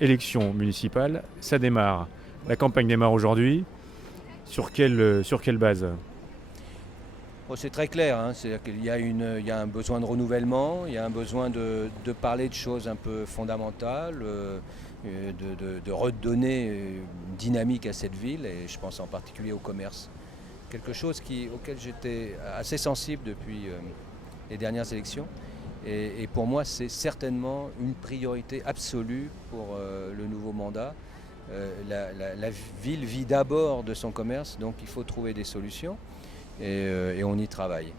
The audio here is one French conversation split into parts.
élection municipale, ça démarre. La campagne démarre aujourd'hui. Sur quelle base? Bon, c'est très clair, hein, c'est-à-dire il y a un besoin de renouvellement, il y a un besoin de parler de choses un peu fondamentales, de redonner une dynamique à cette ville, et je pense en particulier au commerce. Quelque chose auquel j'étais assez sensible depuis les dernières élections. Et pour moi, c'est certainement une priorité absolue pour le nouveau mandat. La ville vit d'abord de son commerce, donc il faut trouver des solutions et on y travaille.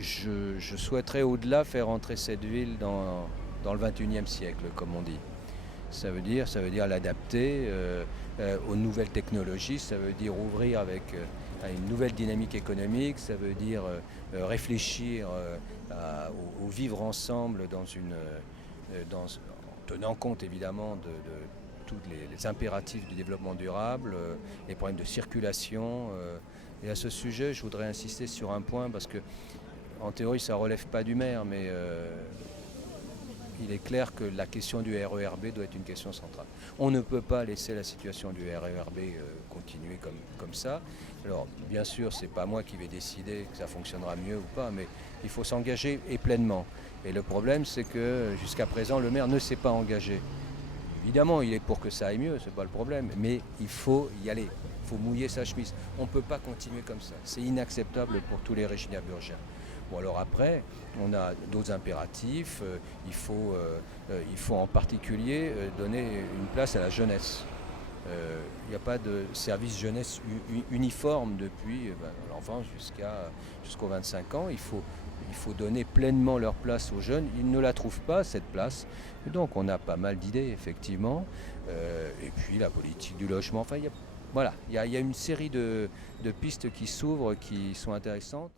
Je souhaiterais au-delà faire entrer cette ville dans le 21e siècle, comme on dit. Ça veut dire l'adapter aux nouvelles technologies, ça veut dire ouvrir avec à une nouvelle dynamique économique, ça veut dire réfléchir au vivre ensemble en tenant compte évidemment de tous les impératifs du développement durable, les problèmes de circulation. Et à ce sujet, je voudrais insister sur un point parce que en théorie, ça ne relève pas du maire, mais il est clair que la question du RERB doit être une question centrale. On ne peut pas laisser la situation du RERB continuer comme ça. Alors, bien sûr, ce n'est pas moi qui vais décider que ça fonctionnera mieux ou pas, mais il faut s'engager et pleinement. Et le problème, c'est que jusqu'à présent, le maire ne s'est pas engagé. Évidemment, il est pour que ça aille mieux, c'est pas le problème, mais il faut y aller, il faut mouiller sa chemise. On ne peut pas continuer comme ça, c'est inacceptable pour tous les Régina-Burgiens. Bon, alors après, on a d'autres impératifs, il faut en particulier donner une place à la jeunesse. Il n'y a pas de service jeunesse uniforme depuis l'enfance jusqu'aux 25 ans. Il faut donner pleinement leur place aux jeunes. Ils ne la trouvent pas, cette place. Et donc on a pas mal d'idées, effectivement. Et puis la politique du logement. Enfin, voilà, il y a une série de pistes qui s'ouvrent, qui sont intéressantes.